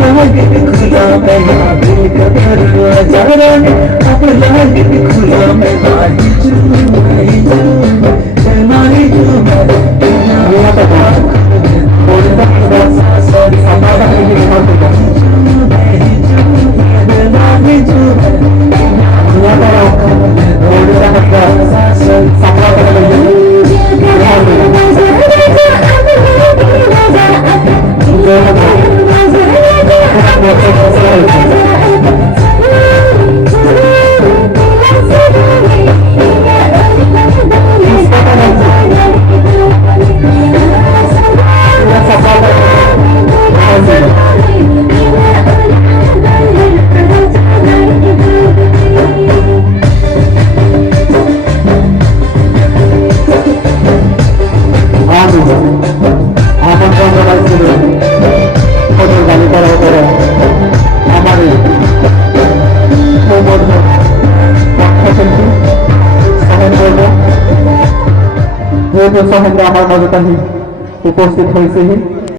लागे खुला मैं दिल का दरवाजा अब लागे खुला मैं माही जो माही जो सहेंद्र आमार मजताही उपस्थित হয়েছে।